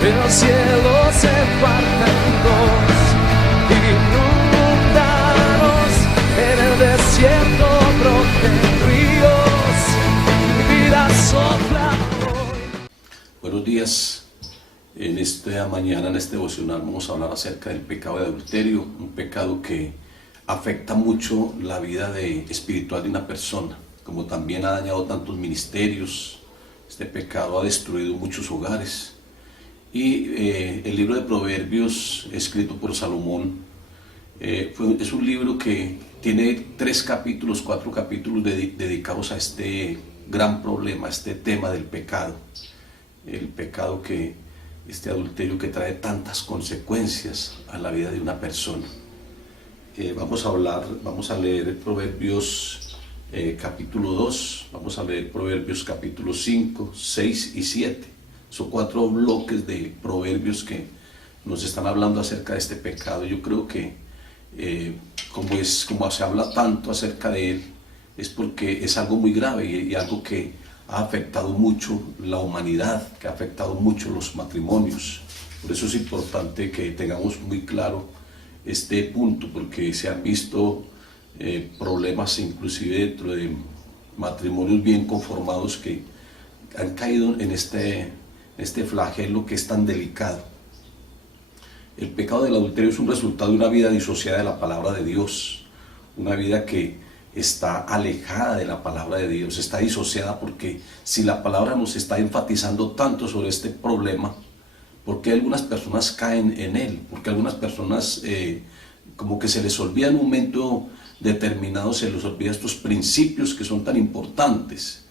el cielo se parte en dos, inundados en el desierto broten ríos, mi vida sopla hoy. Buenos días. En esta mañana, en este devocional, vamos a hablar acerca del pecado de adulterio, un pecado que afecta mucho la vida espiritual de una persona, como también ha dañado tantos ministerios. Este pecado ha destruido muchos hogares. Y el libro de Proverbios, escrito por Salomón, es un libro que tiene 4 capítulos dedicados a este gran problema, a este tema del pecado. El pecado este adulterio que trae tantas consecuencias a la vida de una persona. Vamos a leer Proverbios capítulo 2, vamos a leer Proverbios capítulo 5, 6 y 7. Son 4 bloques de proverbios que nos están hablando acerca de este pecado. Yo creo que como se habla tanto acerca de él, es porque es algo muy grave y algo que ha afectado mucho la humanidad, que ha afectado mucho los matrimonios. Por eso es importante que tengamos muy claro este punto, porque se han visto problemas inclusive dentro de matrimonios bien conformados que han caído en este flagelo que es tan delicado. El pecado del adulterio es un resultado de una vida disociada de la palabra de Dios, una vida que está alejada de la palabra de Dios, está disociada, porque si la palabra nos está enfatizando tanto sobre este problema, ¿por qué algunas personas caen en él? Porque algunas personas como que se les olvida en un momento determinado, se les olvida estos principios que son tan importantes.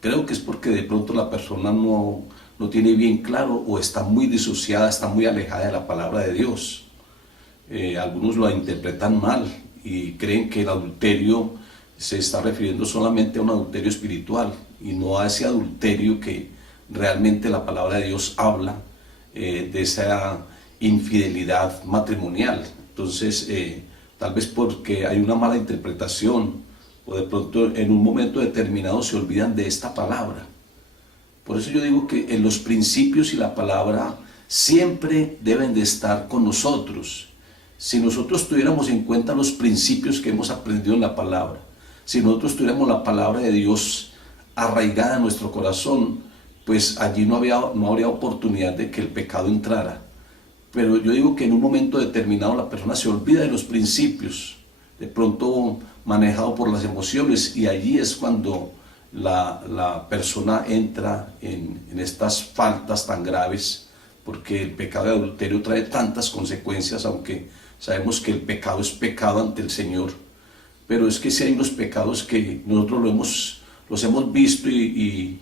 Creo que es porque de pronto la persona no tiene bien claro, o está muy disociada, está muy alejada de la palabra de Dios. Algunos lo interpretan mal y creen que el adulterio se está refiriendo solamente a un adulterio espiritual y no a ese adulterio que realmente la palabra de Dios habla, de esa infidelidad matrimonial. Entonces, tal vez porque hay una mala interpretación, o de pronto en un momento determinado se olvidan de esta palabra. Por eso yo digo que en los principios y la palabra siempre deben de estar con nosotros. Si nosotros tuviéramos en cuenta los principios que hemos aprendido en la palabra, si nosotros tuviéramos la palabra de Dios arraigada en nuestro corazón, pues allí no habría oportunidad de que el pecado entrara. Pero yo digo que en un momento determinado la persona se olvida de los principios, de pronto manejado por las emociones, y allí es cuando la persona entra en estas faltas tan graves, porque el pecado de adulterio trae tantas consecuencias, aunque sabemos que el pecado es pecado ante el Señor. Pero es que si hay unos pecados que nosotros los hemos visto y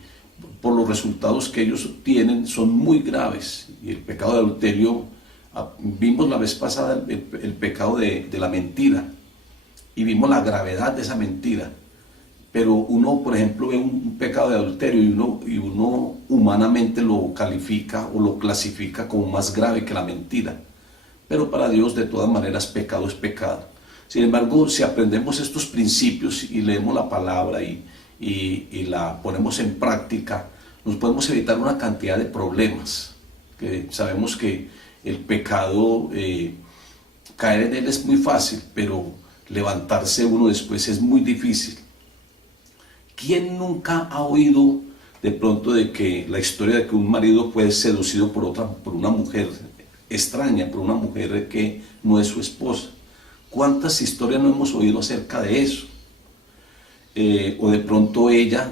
por los resultados que ellos tienen son muy graves. Y el pecado de adulterio, vimos la vez pasada el pecado de la mentira, y vimos la gravedad de esa mentira. Pero uno, por ejemplo, ve un pecado de adulterio y uno humanamente lo califica o lo clasifica como más grave que la mentira. Pero para Dios, de todas maneras, pecado es pecado. Sin embargo, si aprendemos estos principios y leemos la palabra y la ponemos en práctica, nos podemos evitar una cantidad de problemas. Que sabemos que el pecado, caer en él es muy fácil, pero levantarse uno después es muy difícil. ¿Quién nunca ha oído de pronto de que la historia de que un marido fue seducido por una mujer extraña, por una mujer que no es su esposa? ¿Cuántas historias no hemos oído acerca de eso? O de pronto ella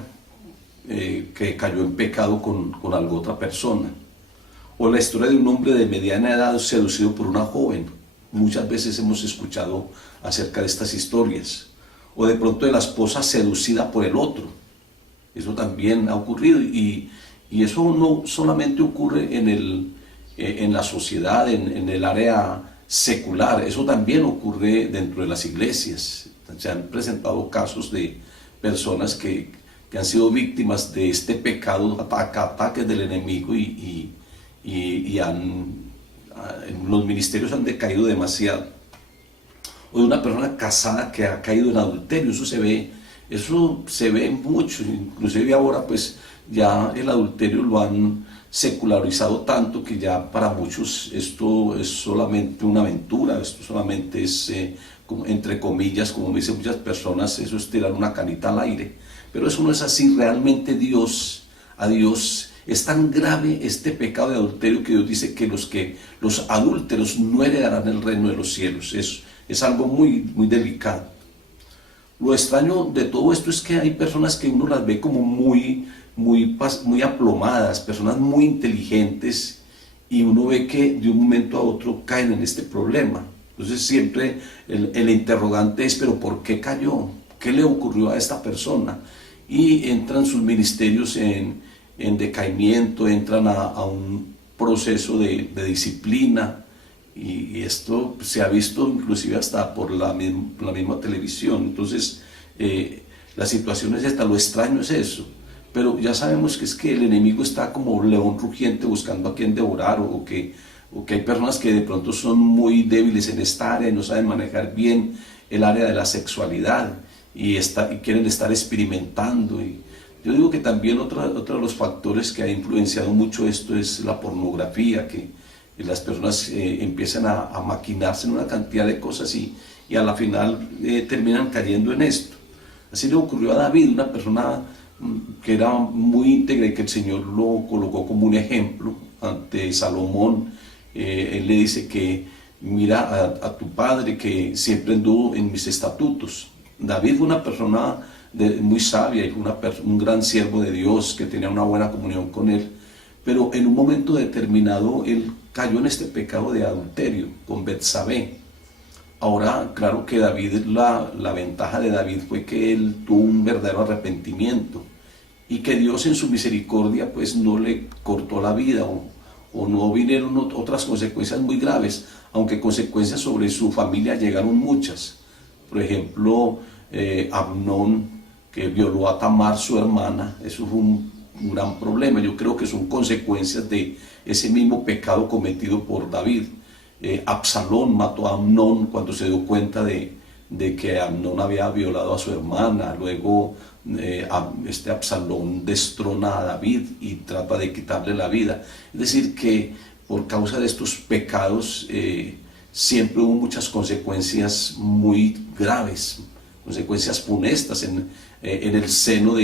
que cayó en pecado con alguna otra persona. O la historia de un hombre de mediana edad seducido por una joven. Muchas veces hemos escuchado acerca de estas historias. O de pronto de la esposa seducida por el otro. Eso también ha ocurrido, y eso no solamente ocurre en la sociedad, en el área secular, eso también ocurre dentro de las iglesias. Se han presentado casos de personas que han sido víctimas de este pecado, ataques del enemigo, y los ministerios han decaído demasiado. O de una persona casada que ha caído en adulterio, eso se ve mucho, inclusive ahora pues ya el adulterio secularizado tanto que ya para muchos esto es solamente una aventura, esto solamente es, entre comillas, como dicen muchas personas, eso es tirar una canita al aire. Pero eso no es así. Realmente a Dios es tan grave este pecado de adulterio que Dios dice que los adúlteros no heredarán el reino de los cielos. Es algo muy, muy delicado. Lo extraño de todo esto es que hay personas que uno las ve como muy aplomadas, personas muy inteligentes, y uno ve que de un momento a otro caen en este problema. Entonces siempre el interrogante es, ¿pero por qué cayó? ¿Qué le ocurrió a esta persona? Y entran sus ministerios en decaimiento, entran a un proceso de disciplina, y esto se ha visto inclusive hasta por la misma televisión. Entonces la situación es esta, lo extraño es eso. Pero ya sabemos que es que el enemigo está como león rugiente buscando a quien devorar, o que hay personas que de pronto son muy débiles en esta área y no saben manejar bien el área de la sexualidad y quieren estar experimentando. Y yo digo que también otro de los factores que ha influenciado mucho esto es la pornografía, que las personas empiezan a maquinarse en una cantidad de cosas y a la final terminan cayendo en esto. Así le ocurrió a David, una persona que era muy íntegra y que el Señor lo colocó como un ejemplo ante Salomón. Él le dice que mira a tu padre que siempre anduvo en mis estatutos. David fue una persona muy sabia y un gran siervo de Dios que tenía una buena comunión con él, pero en un momento determinado él cayó en este pecado de adulterio con Betsabé. Ahora, claro que David, la ventaja de David fue que él tuvo un verdadero arrepentimiento y que Dios en su misericordia pues no le cortó la vida o no vinieron otras consecuencias muy graves, aunque consecuencias sobre su familia llegaron muchas. Por ejemplo, Amnón, que violó a Tamar, su hermana, eso fue un gran problema. Yo creo que son consecuencias de ese mismo pecado cometido por David. Absalón mató a Amnón cuando se dio cuenta de que Amnón había violado a su hermana. Luego Absalón destrona a David y trata de quitarle la vida. Es decir, que por causa de estos pecados siempre hubo muchas consecuencias muy graves, consecuencias funestas en el seno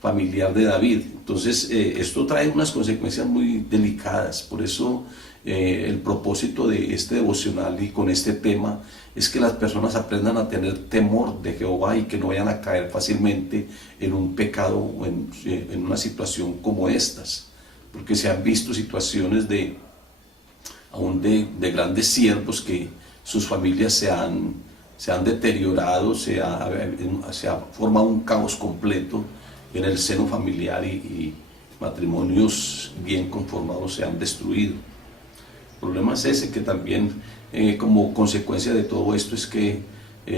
familiar de David. Entonces esto trae unas consecuencias muy delicadas. Por eso el propósito de este devocional y con este tema es que las personas aprendan a tener temor de Jehová y que no vayan a caer fácilmente en un pecado o en una situación como estas, porque se han visto situaciones aún de grandes siervos que sus familias se han deteriorado, se ha formado un caos completo en el seno familiar y matrimonios bien conformados se han destruido. El problema es ese, que también como consecuencia de todo esto es que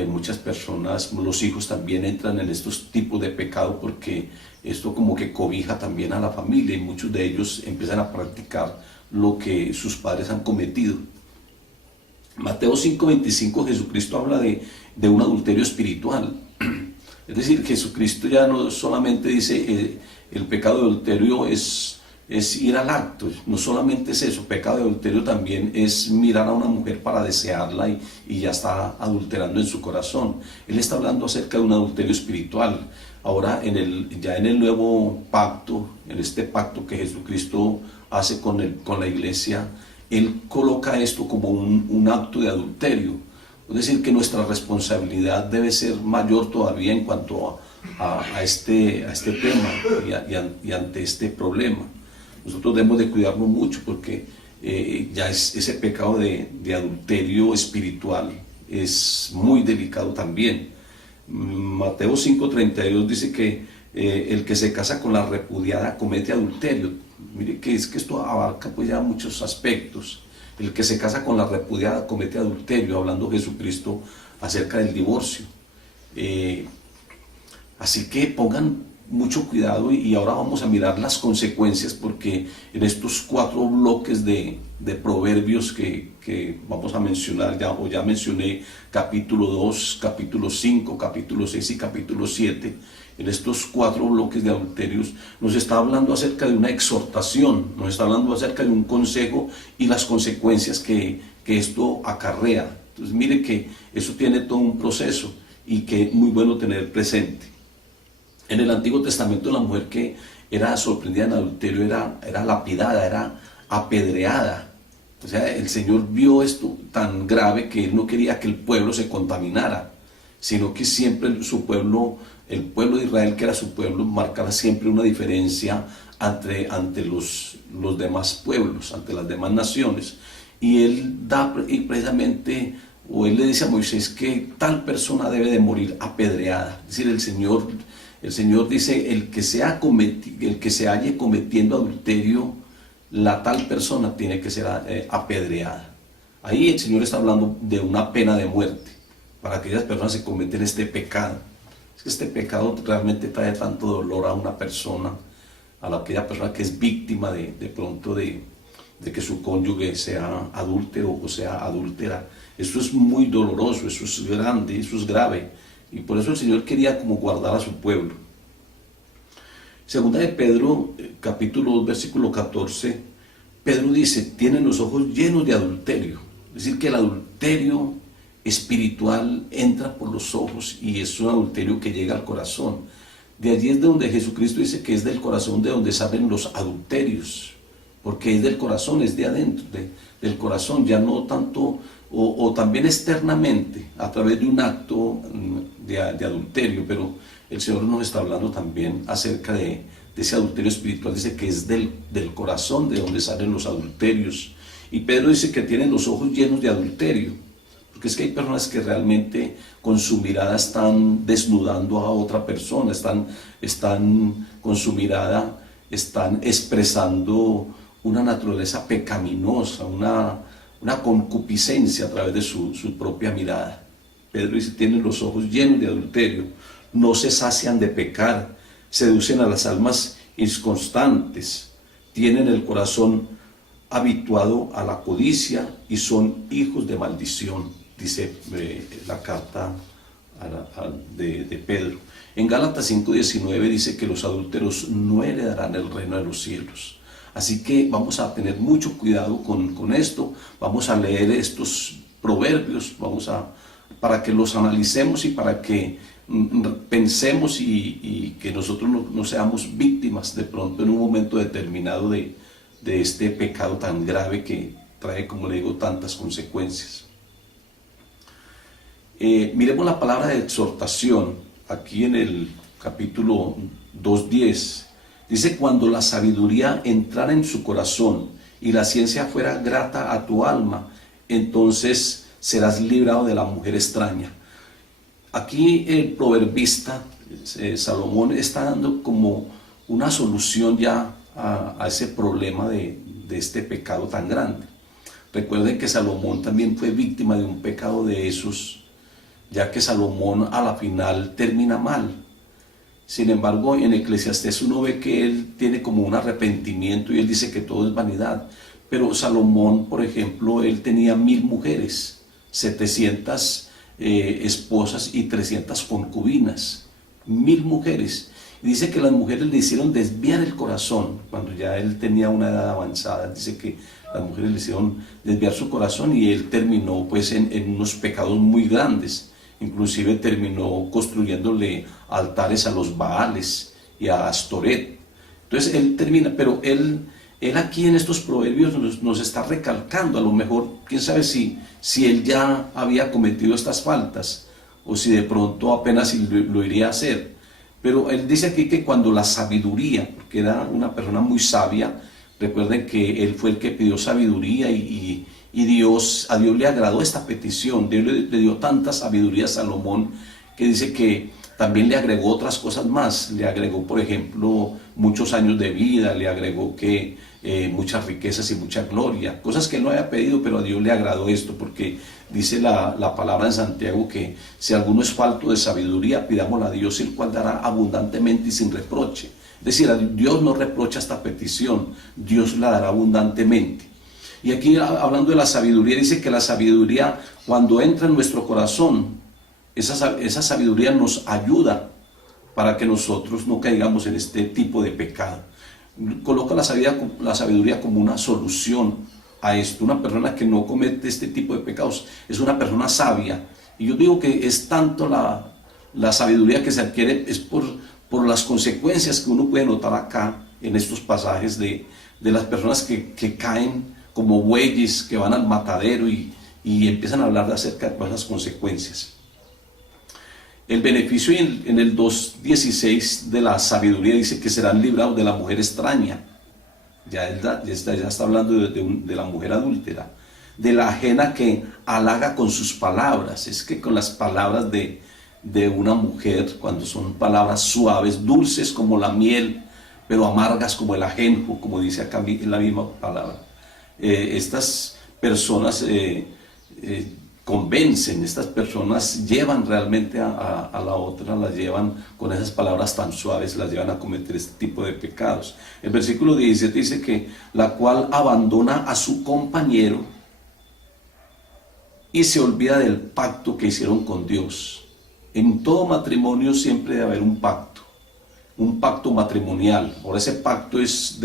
muchas personas, los hijos también entran en estos tipos de pecado, porque esto como que cobija también a la familia y muchos de ellos empiezan a practicar lo que sus padres han cometido. Mateo 5:25, Jesucristo habla de un adulterio espiritual. Es decir, Jesucristo ya no solamente dice el pecado de adulterio es ir al acto, no solamente es eso. Pecado de adulterio también es mirar a una mujer para desearla y ya está adulterando en su corazón. Él está hablando acerca de un adulterio espiritual. Ahora ya en el nuevo pacto, en este pacto que Jesucristo hace con la iglesia, Él coloca esto como un acto de adulterio. Es decir, que nuestra responsabilidad debe ser mayor todavía en cuanto a este tema y ante este problema. Nosotros debemos de cuidarnos mucho, porque ya ese pecado de adulterio espiritual es muy delicado también. Mateo 5:32 dice que el que se casa con la repudiada comete adulterio. Mire que esto abarca pues ya muchos aspectos. El que se casa con la repudiada comete adulterio, hablando Jesucristo acerca del divorcio. Así que pongan mucho cuidado, y ahora vamos a mirar las consecuencias, porque en estos 4 bloques de proverbios que vamos a mencionar, ya mencioné capítulo 2, capítulo 5, capítulo 6 y capítulo 7, en estos 4 bloques de adulterios, nos está hablando acerca de una exhortación, nos está hablando acerca de un consejo y las consecuencias que esto acarrea. Entonces mire que eso tiene todo un proceso y que es muy bueno tener presente. En el Antiguo Testamento la mujer que era sorprendida en adulterio era lapidada, era apedreada. O sea, el Señor vio esto tan grave que Él no quería que el pueblo se contaminara, sino que siempre su pueblo, el pueblo de Israel, que era su pueblo, marcara siempre una diferencia ante los demás pueblos, ante las demás naciones. Y Él da precisamente, o Él le dice a Moisés que tal persona debe de morir apedreada. Es decir, el Señor dice, el que se halle cometiendo adulterio, la tal persona tiene que ser apedreada. Ahí el Señor está hablando de una pena de muerte para aquellas personas que cometen este pecado. Es que este pecado realmente trae tanto dolor a una persona, a aquella persona que es víctima de pronto de que su cónyuge sea adúltero o sea adúltera. Eso es muy doloroso, eso es grande, eso es grave. Y por eso el Señor quería como guardar a su pueblo. Segunda de Pedro, capítulo 2, versículo 14, Pedro dice, tienen los ojos llenos de adulterio. Es decir, que el adulterio espiritual entra por los ojos y es un adulterio que llega al corazón. De allí es de donde Jesucristo dice que es del corazón de donde salen los adulterios, porque es del corazón, es de adentro, del corazón, ya no tanto, o también externamente, a través de un acto de adulterio, pero el Señor nos está hablando también acerca de ese adulterio espiritual. Dice que es del corazón de donde salen los adulterios. Y Pedro dice que tienen los ojos llenos de adulterio, porque es que hay personas que realmente con su mirada están desnudando a otra persona, están con su mirada, están expresando una naturaleza pecaminosa, una concupiscencia a través de su propia mirada. Pedro dice, tienen los ojos llenos de adulterio, no se sacian de pecar, seducen a las almas inconstantes, tienen el corazón habituado a la codicia y son hijos de maldición, dice la carta de Pedro. En Gálatas 5:19 dice que los adúlteros no heredarán el reino de los cielos. Así que vamos a tener mucho cuidado con esto, vamos a leer estos proverbios, para que los analicemos y para que pensemos y que nosotros no seamos víctimas de pronto en un momento determinado de este pecado tan grave que trae, como le digo, tantas consecuencias. Miremos la palabra de exhortación aquí en el capítulo 2:10. Dice, cuando la sabiduría entrara en su corazón y la ciencia fuera grata a tu alma, entonces serás librado de la mujer extraña. Aquí el proverbista Salomón está dando como una solución ya a ese problema de este pecado tan grande. Recuerden que Salomón también fue víctima de un pecado de esos, ya que Salomón a la final termina mal. Sin embargo, en Eclesiastés uno ve que él tiene como un arrepentimiento y él dice que todo es vanidad. Pero Salomón, por ejemplo, él tenía 1000 mujeres, 700 esposas y 300 concubinas, 1000 mujeres. Y dice que las mujeres le hicieron desviar el corazón cuando ya él tenía una edad avanzada. Dice que las mujeres le hicieron desviar su corazón y él terminó pues en unos pecados muy grandes. Inclusive terminó construyéndole altares a los Baales y a Astoret. Entonces él termina, pero él aquí en estos proverbios nos está recalcando, a lo mejor, quién sabe si él ya había cometido estas faltas o si de pronto apenas lo iría a hacer. Pero él dice aquí que cuando la sabiduría, porque era una persona muy sabia, recuerden que él fue el que pidió sabiduría y a Dios le agradó esta petición. Dios le dio tanta sabiduría a Salomón que dice que también le agregó otras cosas más. Le agregó, por ejemplo, muchos años de vida, le agregó muchas riquezas y mucha gloria, cosas que él no había pedido, pero a Dios le agradó esto, porque dice la palabra en Santiago que si alguno es falto de sabiduría, pidámosla a Dios, el cual dará abundantemente y sin reproche. Es decir, a Dios no reprocha esta petición, Dios la dará abundantemente. Y aquí, hablando de la sabiduría, dice que la sabiduría, cuando entra en nuestro corazón, esa sabiduría nos ayuda para que nosotros no caigamos en este tipo de pecado. Coloca la sabiduría como una solución a esto. Una persona que no comete este tipo de pecados es una persona sabia. Y yo digo que es tanto la sabiduría que se adquiere es por las consecuencias que uno puede notar acá en estos pasajes de las personas que caen como bueyes, que van al matadero y empiezan a hablar acerca de todas las consecuencias. El beneficio en el 2.16 de la sabiduría dice que serán librados de la mujer extraña. Ya está hablando de la mujer adúltera, de la ajena que halaga con sus palabras. Es que con las palabras de una mujer, cuando son palabras suaves, dulces como la miel, pero amargas como el ajenjo, como dice acá en la misma palabra. Estas personas convencen, estas personas llevan realmente a la otra, las llevan con esas palabras tan suaves, las llevan a cometer este tipo de pecados. El versículo 17 dice que la cual abandona a su compañero y se olvida del pacto que hicieron con Dios. En todo matrimonio siempre debe haber un pacto matrimonial. Ahora ese pacto es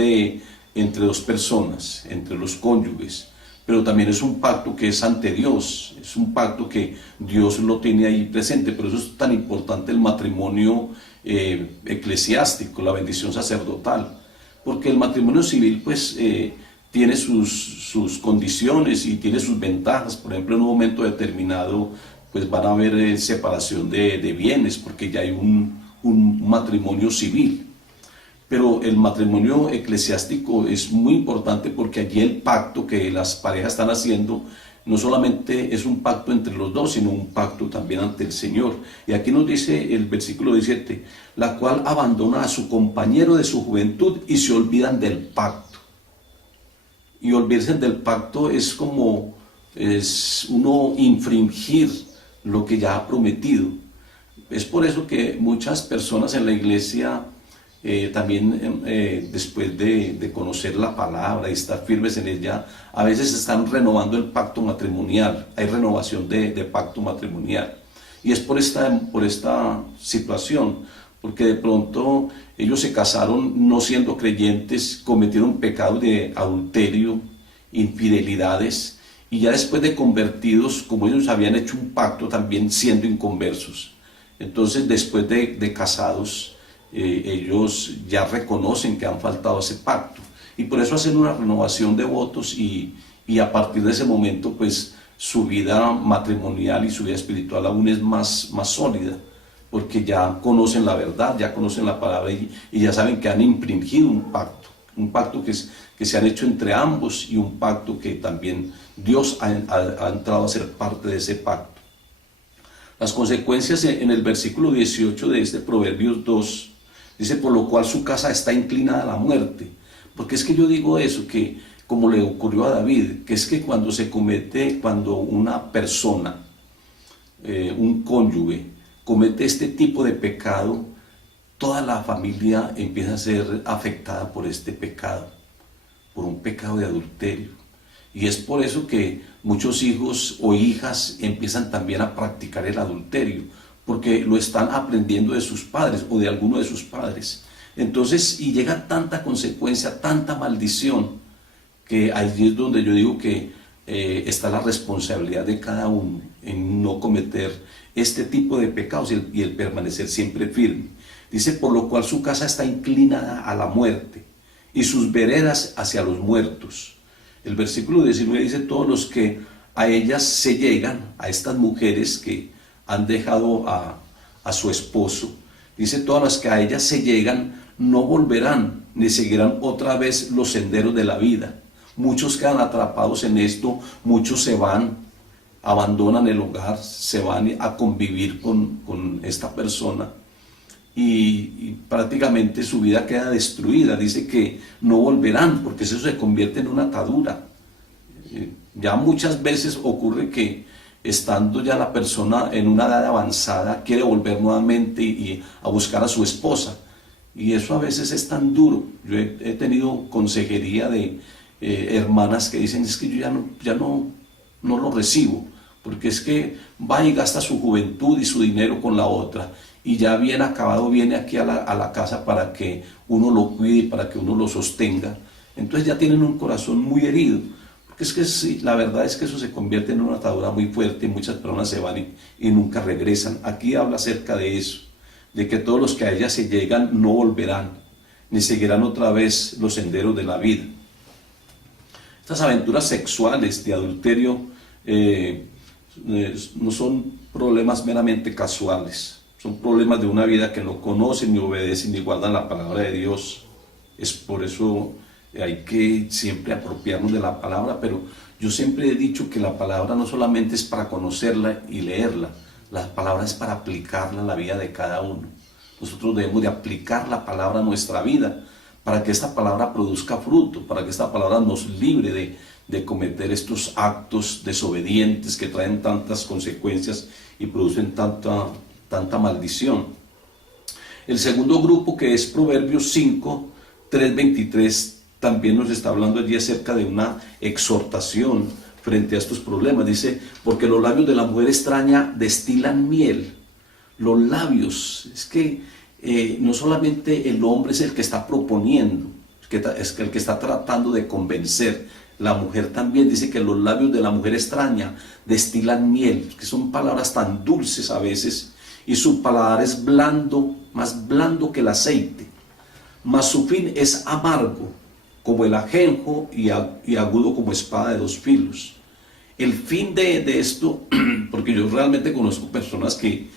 entre dos personas, entre los cónyuges, pero también es un pacto que es ante Dios, es un pacto que Dios lo tiene ahí presente. Por eso es tan importante el matrimonio eclesiástico, la bendición sacerdotal, porque el matrimonio civil pues tiene sus condiciones y tiene sus ventajas. Por ejemplo, en un momento determinado pues van a haber separación de bienes, porque ya hay un matrimonio civil. Pero el matrimonio eclesiástico es muy importante porque allí el pacto que las parejas están haciendo no solamente es un pacto entre los dos, sino un pacto también ante el Señor. Y aquí nos dice el versículo 17, la cual abandona a su compañero de su juventud y se olvidan del pacto. Y olvidarse del pacto es como uno infringir lo que ya ha prometido. Es por eso que muchas personas en la iglesia también después de conocer la palabra y estar firmes en ella, a veces están renovando el pacto matrimonial. Hay renovación de pacto matrimonial. Y es por esta situación, porque de pronto ellos se casaron no siendo creyentes, cometieron pecados de adulterio, infidelidades, y ya después de convertidos, como ellos habían hecho un pacto, también siendo inconversos. Entonces, después de casados, ellos ya reconocen que han faltado ese pacto y por eso hacen una renovación de votos y a partir de ese momento pues su vida matrimonial y su vida espiritual aún es más sólida, porque ya conocen la verdad, ya conocen la palabra y ya saben que han infringido un pacto que se han hecho entre ambos y un pacto que también Dios ha entrado a ser parte de ese pacto. Las consecuencias en el versículo 18 de este Proverbios 2 dice, por lo cual su casa está inclinada a la muerte. Porque es que yo digo eso, que como le ocurrió a David, que es que cuando una persona, un cónyuge, comete este tipo de pecado, toda la familia empieza a ser afectada por este pecado, por un pecado de adulterio. Y es por eso que muchos hijos o hijas empiezan también a practicar el adulterio, porque lo están aprendiendo de sus padres o de alguno de sus padres. Entonces, y llega tanta consecuencia, tanta maldición, que ahí es donde yo digo que está la responsabilidad de cada uno en no cometer este tipo de pecados y el permanecer siempre firme. Dice, por lo cual su casa está inclinada a la muerte y sus veredas hacia los muertos. El versículo 19 dice, todos los que a ellas se llegan, a estas mujeres que han dejado a su esposo, dice, todas las que a ellas se llegan no volverán, ni seguirán otra vez los senderos de la vida. Muchos quedan atrapados en esto, muchos se van, abandonan el hogar, se van a convivir con esta persona y prácticamente su vida queda destruida. Dice que no volverán porque eso se convierte en una atadura. Ya muchas veces ocurre que estando ya la persona en una edad avanzada quiere volver nuevamente y a buscar a su esposa, y eso a veces es tan duro. Yo he tenido consejería de hermanas que dicen, es que yo ya no lo recibo, porque es que va y gasta su juventud y su dinero con la otra, y ya bien acabado viene aquí a la casa para que uno lo cuide, para que uno lo sostenga. Entonces ya tienen un corazón muy herido. Porque es que sí, la verdad es que eso se convierte en una atadura muy fuerte y muchas personas se van y nunca regresan. Aquí habla acerca de eso, de que todos los que a ella se llegan no volverán, ni seguirán otra vez los senderos de la vida. Estas aventuras sexuales de adulterio no son problemas meramente casuales, son problemas de una vida que no conocen, ni obedecen, ni guardan la palabra de Dios. Es por eso hay que siempre apropiarnos de la palabra, pero yo siempre he dicho que la palabra no solamente es para conocerla y leerla, la palabra es para aplicarla a la vida de cada uno. Nosotros debemos de aplicar la palabra a nuestra vida, para que esta palabra produzca fruto, para que esta palabra nos libre de cometer estos actos desobedientes que traen tantas consecuencias y producen tanta maldición. El segundo grupo, que es Proverbios 5, 3:23, también nos está hablando allí acerca de una exhortación frente a estos problemas. Dice, porque los labios de la mujer extraña destilan miel. Los labios, es que no solamente el hombre es el que está proponiendo, es el que está tratando de convencer. La mujer también dice que los labios de la mujer extraña destilan miel, que son palabras tan dulces a veces, y su paladar es blando, más blando que el aceite, mas su fin es amargo como el ajenjo y agudo como espada de dos filos. El fin de esto, porque yo realmente conozco personas que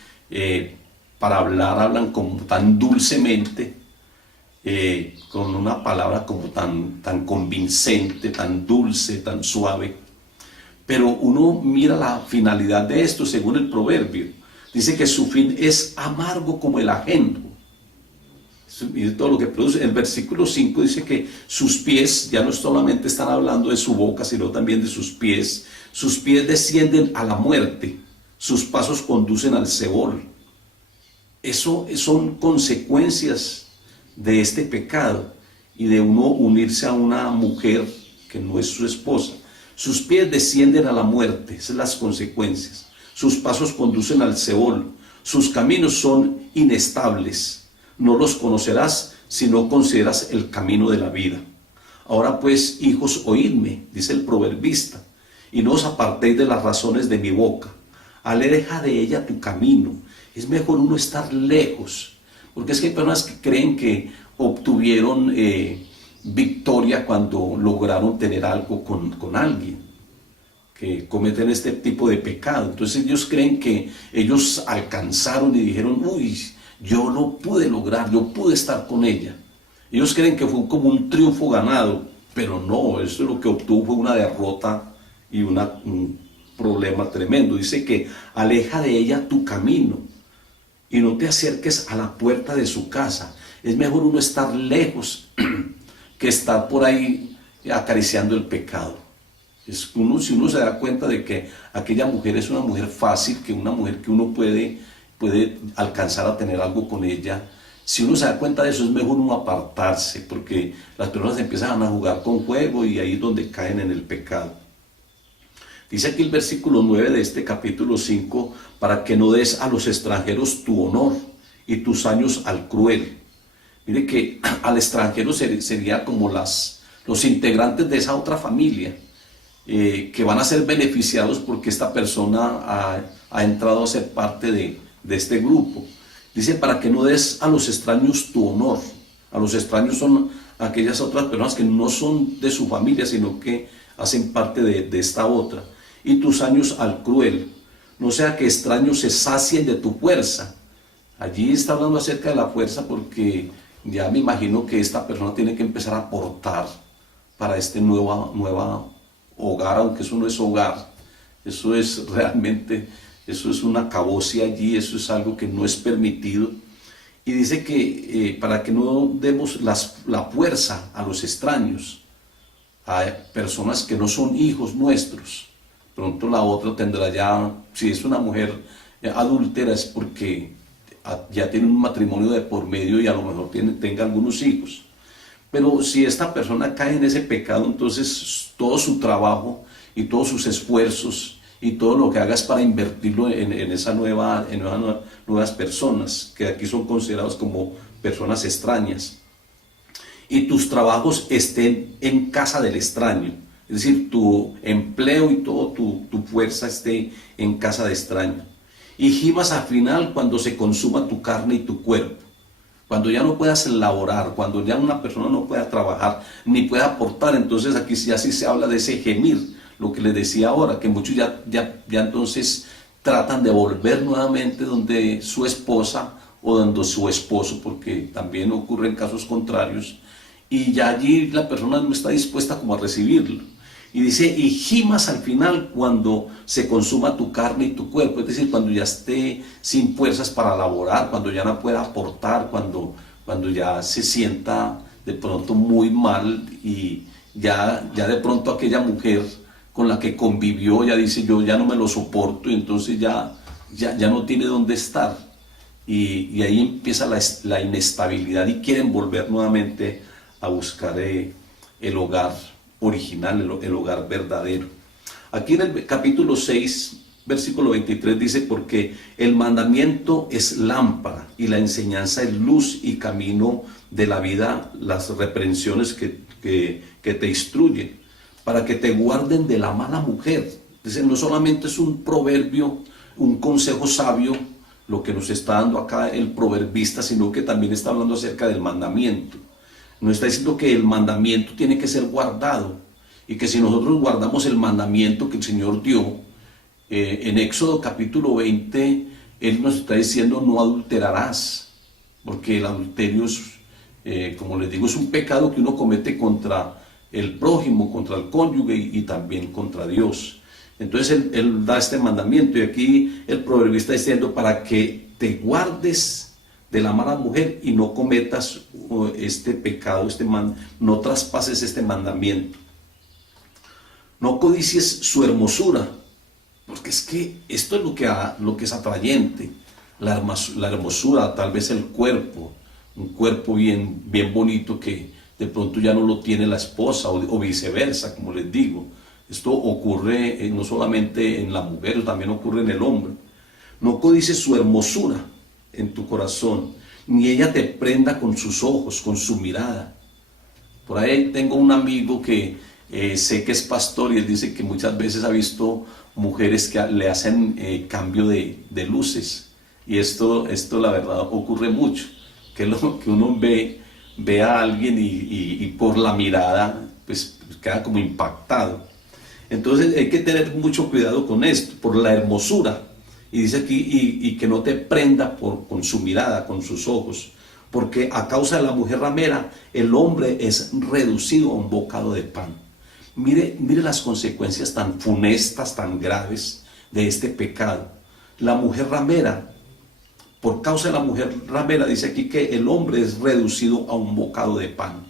para hablar hablan como tan dulcemente, con una palabra como tan convincente, tan dulce, tan suave, pero uno mira la finalidad de esto según el proverbio. Dice que su fin es amargo como el ajenjo. Y todo lo que produce. El versículo 5 dice que sus pies, ya no solamente están hablando de su boca, sino también de sus pies descienden a la muerte, sus pasos conducen al Seol. Eso son consecuencias de este pecado y de uno unirse a una mujer que no es su esposa. Sus pies descienden a la muerte, esas son las consecuencias. Sus pasos conducen al Seol, sus caminos son inestables. No los conocerás si no consideras el camino de la vida. Ahora pues, hijos, oídme, dice el proverbista, y no os apartéis de las razones de mi boca. Aleja de ella tu camino. Es mejor uno estar lejos, porque es que hay personas que creen que obtuvieron victoria cuando lograron tener algo con alguien, que cometen este tipo de pecado. Entonces ellos creen que ellos alcanzaron y dijeron, uy, yo lo pude lograr, yo pude estar con ella. Ellos creen que fue como un triunfo ganado, pero no, eso es lo que obtuvo, fue una derrota y un problema tremendo. Dice que aleja de ella tu camino y no te acerques a la puerta de su casa. Es mejor uno estar lejos que estar por ahí acariciando el pecado. Si uno se da cuenta de que aquella mujer es una mujer fácil, que una mujer que uno puede alcanzar a tener algo con ella, si uno se da cuenta de eso, es mejor uno apartarse, porque las personas empiezan a jugar con fuego y ahí es donde caen en el pecado. Dice aquí el versículo 9 de este capítulo 5, para que no des a los extranjeros tu honor y tus años al cruel. Mire que al extranjero sería como los integrantes de esa otra familia, que van a ser beneficiados porque esta persona ha entrado a ser parte de este grupo. Dice, para que no des a los extraños tu honor. A los extraños son aquellas otras personas que no son de su familia, sino que hacen parte de esta otra. Y tus años al cruel, no sea que extraños se sacien de tu fuerza. Allí está hablando acerca de la fuerza, porque ya me imagino que esta persona tiene que empezar a aportar para este nueva hogar, aunque eso no es hogar, eso es realmente, eso es una cabocia allí, eso es algo que no es permitido. Y dice que para que no demos la fuerza a los extraños, a personas que no son hijos nuestros. Pronto la otra tendrá ya, si es una mujer adúltera, es porque ya tiene un matrimonio de por medio y a lo mejor tenga algunos hijos. Pero si esta persona cae en ese pecado, entonces todo su trabajo y todos sus esfuerzos y todo lo que hagas para invertirlo en esa nuevas personas, que aquí son considerados como personas extrañas. Y tus trabajos estén en casa del extraño, es decir, tu empleo y todo tu fuerza esté en casa de extraño. Y gimas al final cuando se consuma tu carne y tu cuerpo, cuando ya no puedas elaborar, cuando ya una persona no pueda trabajar ni pueda aportar. Entonces aquí ya sí se habla de ese gemir, lo que les decía ahora, que muchos ya entonces tratan de volver nuevamente donde su esposa o donde su esposo, porque también ocurren casos contrarios, y ya allí la persona no está dispuesta como a recibirlo. Y dice, y gimas al final cuando se consuma tu carne y tu cuerpo, es decir, cuando ya esté sin fuerzas para laborar, cuando ya no pueda aportar, cuando ya se sienta de pronto muy mal, y ya de pronto aquella mujer con la que convivió ya dice, yo ya no me lo soporto, y entonces ya no tiene dónde estar. Y ahí empieza la inestabilidad y quieren volver nuevamente a buscar el hogar original, el hogar verdadero. Aquí en el capítulo 6, versículo 23 dice, porque el mandamiento es lámpara y la enseñanza es luz y camino de la vida, las reprensiones que te instruyen, para que te guarden de la mala mujer. Dice, no solamente es un proverbio, un consejo sabio, lo que nos está dando acá el proverbista, sino que también está hablando acerca del mandamiento. Nos está diciendo que el mandamiento tiene que ser guardado, y que si nosotros guardamos el mandamiento que el Señor dio, en Éxodo capítulo 20, Él nos está diciendo no adulterarás, porque el adulterio es, como les digo, es un pecado que uno comete contra el prójimo, contra el cónyuge y también contra Dios. Entonces él da este mandamiento, y aquí el proverbista está diciendo para que te guardes de la mala mujer y no cometas este pecado, no traspases este mandamiento. No codicies su hermosura, porque es que esto es lo que es atrayente, la hermosura, tal vez el cuerpo, un cuerpo bien bonito que de pronto ya no lo tiene la esposa, o viceversa, como les digo. Esto ocurre no solamente en la mujer, también ocurre en el hombre. No codicies su hermosura en tu corazón, ni ella te prenda con sus ojos, con su mirada. Por ahí tengo un amigo que sé que es pastor, y él dice que muchas veces ha visto mujeres que le hacen cambio de luces, y esto la verdad ocurre mucho, que uno ve a alguien y por la mirada pues queda como impactado. Entonces hay que tener mucho cuidado con esto, por la hermosura. Y dice aquí, y que no te prenda con su mirada, con sus ojos, porque a causa de la mujer ramera, el hombre es reducido a un bocado de pan. Mire las consecuencias tan funestas, tan graves de este pecado. La mujer ramera, por causa de la mujer ramera, dice aquí que el hombre es reducido a un bocado de pan.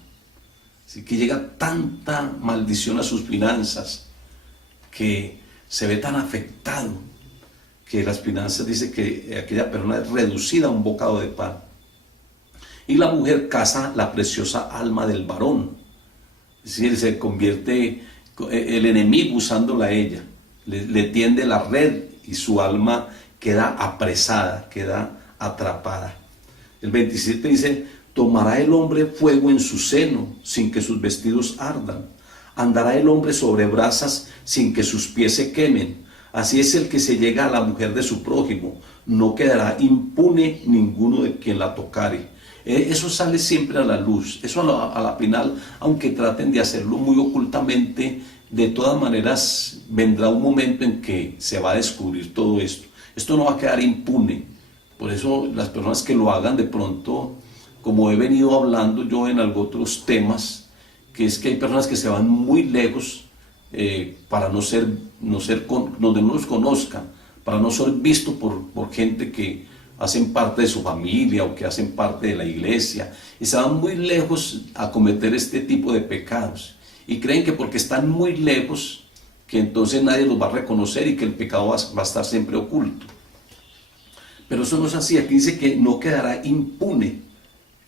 Así que llega tanta maldición a sus finanzas, que se ve tan afectado, que las finanzas, dice que aquella persona es reducida a un bocado de pan. Y la mujer caza la preciosa alma del varón, es decir, se convierte el enemigo usándola a ella, le tiende la red y su alma queda apresada, queda atrapada. El 27 dice, tomará el hombre fuego en su seno sin que sus vestidos ardan, andará el hombre sobre brasas sin que sus pies se quemen. Así es el que se llega a la mujer de su prójimo, no quedará impune ninguno de quien la tocare. Eso sale siempre a la luz, eso a la final, aunque traten de hacerlo muy ocultamente, de todas maneras vendrá un momento en que se va a descubrir todo esto. Esto no va a quedar impune. Por eso las personas que lo hagan de pronto, como he venido hablando yo en otros temas, que es que hay personas que se van muy lejos para donde no los conozcan, para no ser vistos por gente que hacen parte de su familia o que hacen parte de la iglesia, y se van muy lejos a cometer este tipo de pecados, y creen que porque están muy lejos, que entonces nadie los va a reconocer y que el pecado va a estar siempre oculto. Pero eso no es así. Aquí dice que no quedará impune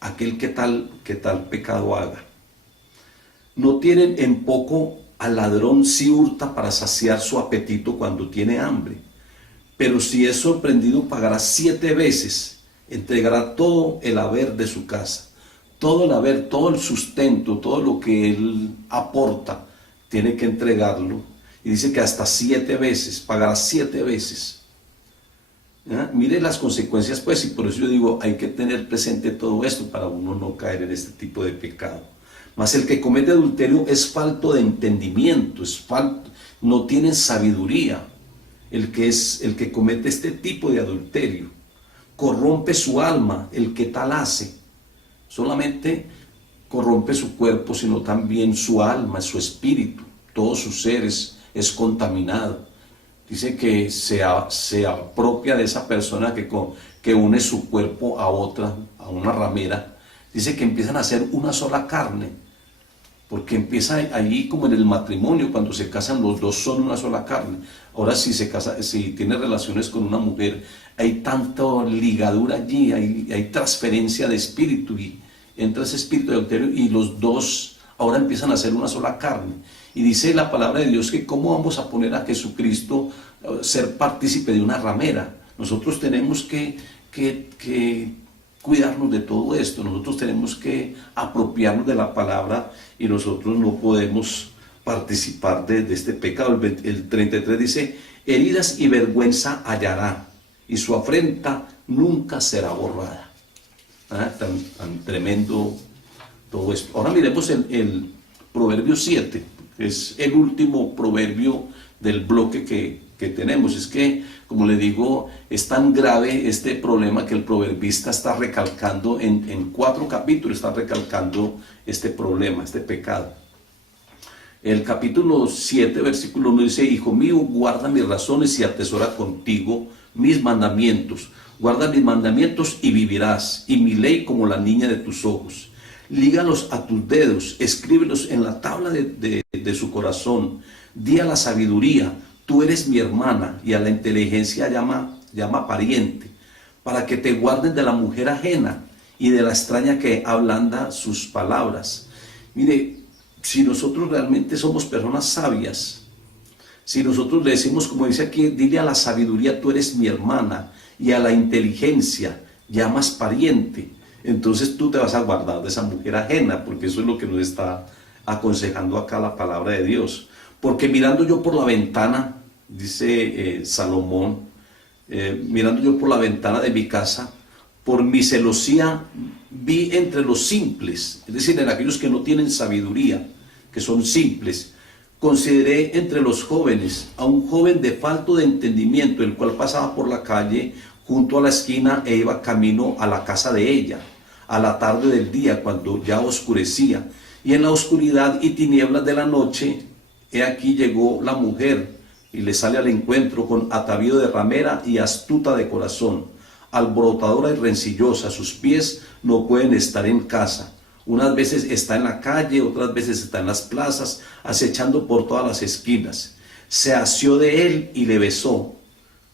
aquel que tal pecado haga. No tienen en poco Al ladrón sí hurta para saciar su apetito cuando tiene hambre, pero si es sorprendido pagará 7 veces, entregará todo el haber de su casa. Todo el haber, todo el sustento, todo lo que él aporta, tiene que entregarlo. Y dice que hasta 7 veces, pagará 7 veces. ¿Ya? Mire las consecuencias, pues, y por eso yo digo, hay que tener presente todo esto para uno no caer en este tipo de pecado. Mas el que comete adulterio es falto de entendimiento, no tiene sabiduría. El que comete este tipo de adulterio corrompe su alma, el que tal hace. Solamente corrompe su cuerpo, sino también su alma, su espíritu, todo su ser es contaminado. Dice que se apropia de esa persona que une su cuerpo a otra, a una ramera. Dice que empiezan a ser una sola carne, porque empieza allí como en el matrimonio, cuando se casan los dos son una sola carne. Ahora si tiene relaciones con una mujer, hay tanta ligadura allí, hay transferencia de espíritu, y entra ese espíritu de adulterio y los dos ahora empiezan a ser una sola carne. Y dice la palabra de Dios que cómo vamos a poner a Jesucristo ser partícipe de una ramera. Nosotros tenemos que cuidarnos de todo esto, nosotros tenemos que apropiarnos de la palabra y nosotros no podemos participar de este pecado. El 33 dice, heridas y vergüenza hallará y su afrenta nunca será borrada. Tan tremendo todo esto. Ahora miremos el Proverbio 7, que es el último proverbio del bloque que tenemos. Es que, como le digo, es tan grave este problema que el proverbista está recalcando en 4 capítulos, está recalcando este problema, este pecado. El capítulo 7, versículo 1 dice, hijo mío, guarda mis razones y atesora contigo mis mandamientos. Guarda mis mandamientos y vivirás, y mi ley como la niña de tus ojos. Lígalos a tus dedos, escríbelos en la tabla de su corazón. Di a la sabiduría, tú eres mi hermana, y a la inteligencia llama pariente, para que te guardes de la mujer ajena y de la extraña que ablanda sus palabras. Mire, si nosotros realmente somos personas sabias, si nosotros le decimos, como dice aquí, dile a la sabiduría, tú eres mi hermana, y a la inteligencia llamas pariente, entonces tú te vas a guardar de esa mujer ajena, porque eso es lo que nos está aconsejando acá la palabra de Dios. Porque mirando yo por la ventana, dice Salomón, mirando yo por la ventana de mi casa, por mi celosía vi entre los simples, es decir, en aquellos que no tienen sabiduría, que son simples, consideré entre los jóvenes a un joven de falto de entendimiento, el cual pasaba por la calle junto a la esquina e iba camino a la casa de ella, a la tarde del día, cuando ya oscurecía, y en la oscuridad y tinieblas de la noche, he aquí llegó la mujer, y le sale al encuentro con atavío de ramera y astuta de corazón, alborotadora y rencillosa. Sus pies no pueden estar en casa. Unas veces está en la calle, otras veces está en las plazas, acechando por todas las esquinas. Se asió de él y le besó.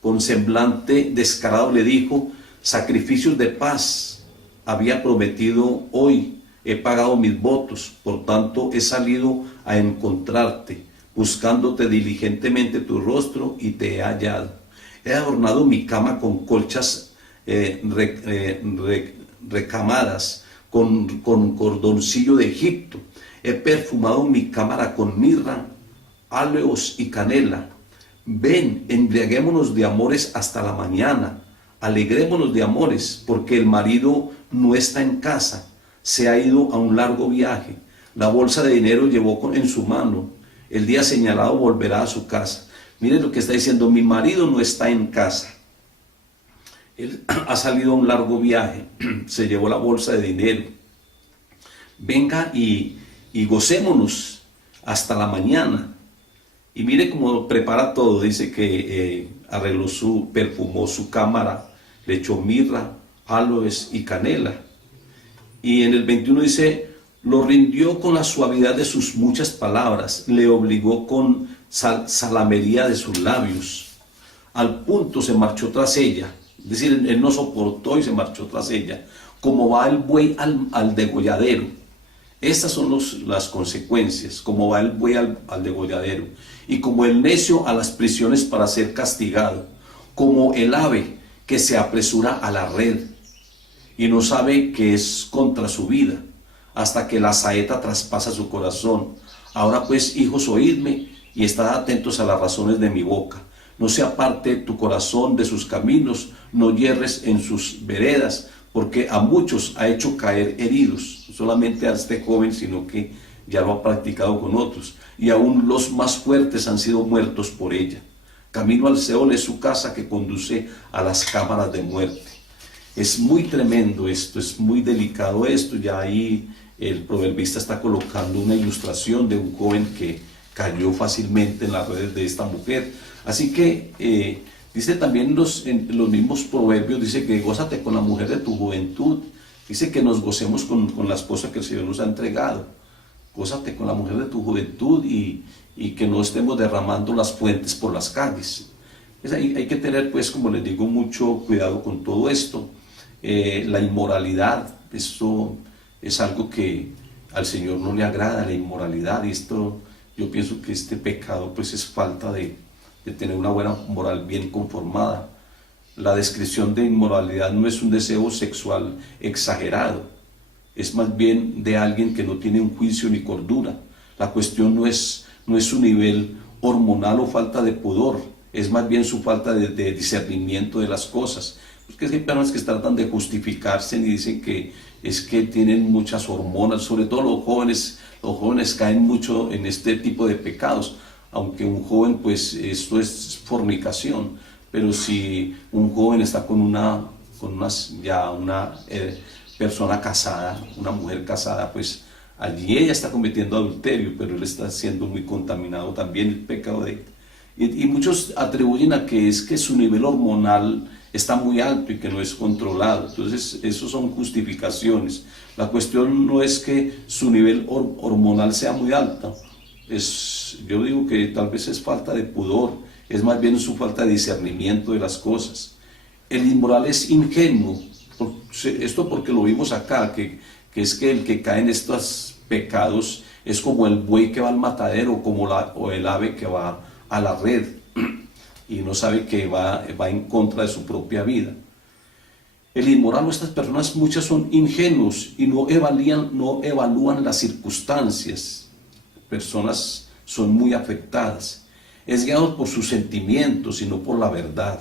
Con semblante descarado le dijo, sacrificios de paz había prometido hoy, he pagado mis votos, por tanto he salido a encontrarte, buscándote diligentemente tu rostro y te he hallado. He adornado mi cama con colchas recamadas, con cordoncillo de Egipto. He perfumado mi cámara con mirra, áleos y canela. Ven, embriaguémonos de amores hasta la mañana, alegrémonos de amores, porque el marido no está en casa, se ha ido a un largo viaje. La bolsa de dinero llevó en su mano, el día señalado volverá a su casa. Miren lo que está diciendo, mi marido no está en casa. Él ha salido a un largo viaje, se llevó la bolsa de dinero. Venga y gocémonos hasta la mañana. Y mire cómo prepara todo, dice que perfumó su cámara, le echó mirra, aloes y canela. Y en el 21 dice, lo rindió con la suavidad de sus muchas palabras, le obligó con salamería de sus labios. Al punto se marchó tras ella, es decir, él no soportó y se marchó tras ella, como va el buey al degolladero. Estas son las consecuencias, como va el buey al degolladero, y como el necio a las prisiones para ser castigado, como el ave que se apresura a la red y no sabe que es contra su vida, hasta que la saeta traspasa su corazón. Ahora pues, hijos, oídme y estad atentos a las razones de mi boca. No se aparte tu corazón de sus caminos, no yerres en sus veredas, porque a muchos ha hecho caer heridos, no solamente a este joven, sino que ya lo ha practicado con otros, y aún los más fuertes han sido muertos por ella. Camino al Seol es su casa que conduce a las cámaras de muerte. Es muy tremendo esto, es muy delicado esto. Ya ahí el proverbista está colocando una ilustración de un joven que cayó fácilmente en las redes de esta mujer. Así que dice también en los mismos proverbios, dice que gózate con la mujer de tu juventud. Dice que nos gocemos con la esposa que el Señor nos ha entregado. Gózate con la mujer de tu juventud y que no estemos derramando las fuentes por las calles. Hay que tener, pues, como les digo, mucho cuidado con todo esto. La inmoralidad, esto es algo que al Señor no le agrada, la inmoralidad, y esto, yo pienso que este pecado pues es falta de tener una buena moral bien conformada. La descripción de inmoralidad no es un deseo sexual exagerado, es más bien de alguien que no tiene un juicio ni cordura. La cuestión no es su nivel hormonal o falta de pudor, es más bien su falta de discernimiento de las cosas. Porque hay personas que tratan de justificarse y dicen que es que tienen muchas hormonas, sobre todo los jóvenes caen mucho en este tipo de pecados, aunque un joven, pues esto es fornicación, pero si un joven está con una persona casada, una mujer casada, pues allí ella está cometiendo adulterio, pero él está siendo muy contaminado también el pecado de él. Y muchos atribuyen a que es que su nivel hormonal está muy alto y que no es controlado. Entonces, eso son justificaciones. La cuestión no es que su nivel hormonal sea muy alto. Yo digo que tal vez es falta de pudor, es más bien su falta de discernimiento de las cosas. El inmoral es ingenuo. Esto porque lo vimos acá, que es que el que cae en estos pecados es como el buey que va al matadero, o el ave que va a la red y no sabe que va en contra de su propia vida. El inmoral, estas personas, muchas son ingenuos y no evalúan las circunstancias. Personas son muy afectadas. Es guiado por sus sentimientos y no por la verdad.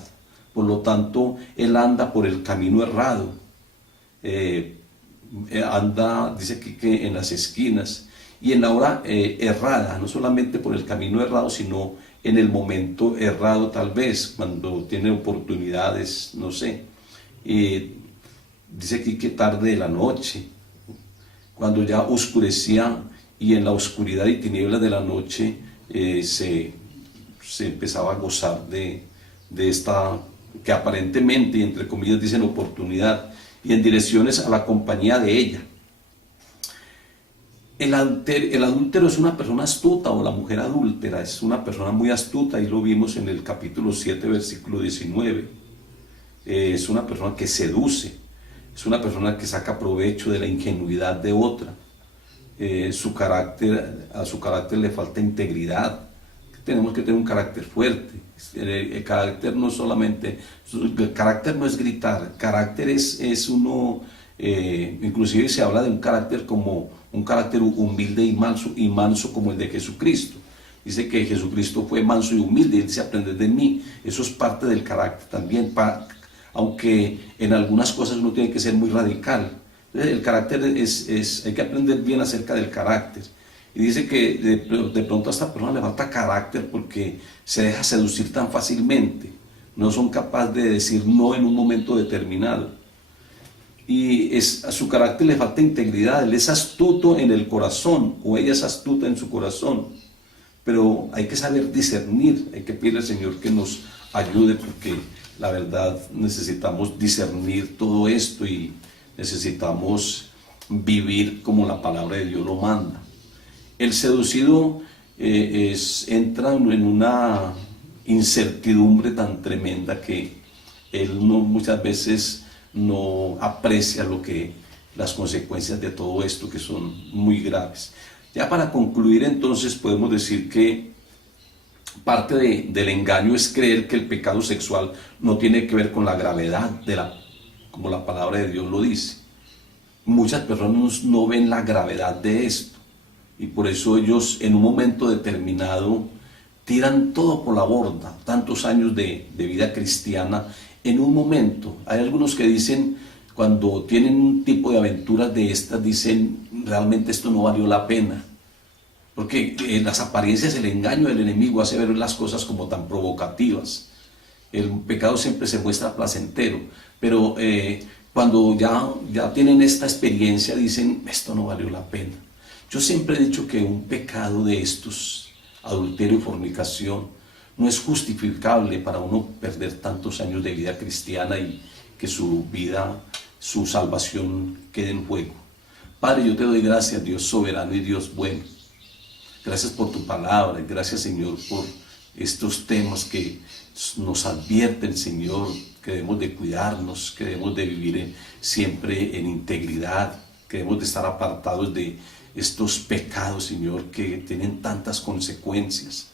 Por lo tanto, él anda por el camino errado. Dice que en las esquinas y en la hora errada, no solamente por el camino errado, sino en el momento errado, tal vez, cuando tiene oportunidades, no sé. Dice aquí que tarde de la noche, cuando ya oscurecía, y en la oscuridad y tinieblas de la noche se empezaba a gozar de esta, que aparentemente, y entre comillas dicen, oportunidad, y en direcciones a la compañía de ella. El adúltero es una persona astuta, o la mujer adúltera es una persona muy astuta, y lo vimos en el capítulo 7, versículo 19. Es una persona que seduce, es una persona que saca provecho de la ingenuidad de otra. A su carácter le falta integridad. Tenemos que tener un carácter fuerte. El carácter no es gritar, carácter es uno, inclusive se habla de un carácter como un carácter humilde y manso como el de Jesucristo. Dice que Jesucristo fue manso y humilde, y dice aprended de mí. Eso es parte del carácter también, aunque en algunas cosas uno tiene que ser muy radical. Entonces, el carácter hay que aprender bien acerca del carácter. Y dice que de pronto a esta persona le falta carácter porque se deja seducir tan fácilmente. No son capaces de decir no en un momento determinado. Y a su carácter le falta integridad. Él es astuto en el corazón, o ella es astuta en su corazón. Pero hay que saber discernir, hay que pedirle al Señor que nos ayude, porque la verdad necesitamos discernir todo esto y necesitamos vivir como la palabra de Dios lo manda. El seducido entra en una incertidumbre tan tremenda que él muchas veces no aprecia lo que las consecuencias de todo esto, que son muy graves. Ya para concluir, entonces, podemos decir que parte del engaño es creer que el pecado sexual no tiene que ver con la gravedad como la palabra de Dios lo dice. Muchas personas no ven la gravedad de esto y por eso ellos en un momento determinado tiran todo por la borda. Tantos años de vida cristiana, en un momento. Hay algunos que dicen, cuando tienen un tipo de aventuras de estas, dicen, realmente esto no valió la pena. Porque las apariencias, el engaño del enemigo hace ver las cosas como tan provocativas. El pecado siempre se muestra placentero, pero cuando ya tienen esta experiencia dicen, esto no valió la pena. Yo siempre he dicho que un pecado de estos, adulterio y fornicación, no es justificable para uno perder tantos años de vida cristiana y que su vida, su salvación quede en juego. Padre, yo te doy gracias, Dios soberano y Dios bueno. Gracias por tu palabra, y gracias, Señor, por estos temas que nos advierten, Señor, que debemos de cuidarnos, que debemos de vivir siempre en integridad, que debemos de estar apartados de estos pecados, Señor, que tienen tantas consecuencias.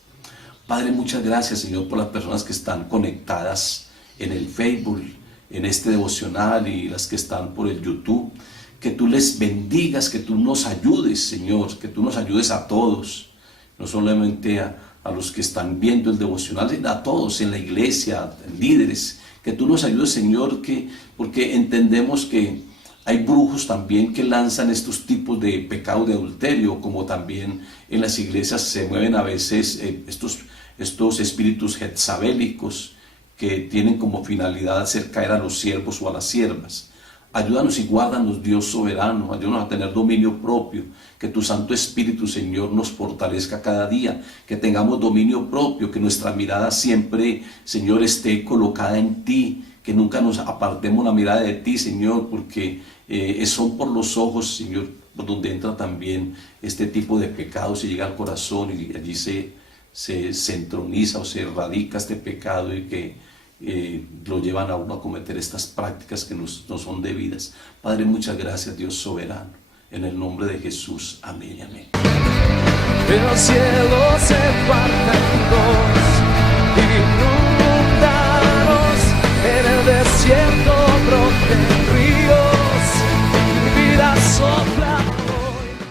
Padre, muchas gracias, Señor, por las personas que están conectadas en el Facebook, en este devocional, y las que están por el YouTube. Que tú les bendigas, que tú nos ayudes, Señor, que tú nos ayudes a todos, no solamente a los que están viendo el devocional, sino a todos en la iglesia, líderes, que tú nos ayudes, Señor, porque entendemos que hay brujos también que lanzan estos tipos de pecado de adulterio, como también en las iglesias se mueven a veces estos espíritus jezabélicos que tienen como finalidad hacer caer a los siervos o a las siervas. Ayúdanos y guárdanos, Dios soberano, ayúdanos a tener dominio propio, que tu Santo Espíritu, Señor, nos fortalezca cada día, que tengamos dominio propio, que nuestra mirada siempre, Señor, esté colocada en ti, que nunca nos apartemos la mirada de ti, Señor, porque son por los ojos, Señor, por donde entra también este tipo de pecados y llega al corazón y allí se entroniza o se erradica este pecado y que lo llevan a uno a cometer estas prácticas que no son debidas. Padre, muchas gracias, Dios soberano, en el nombre de Jesús, amén y amén. El cielo se parte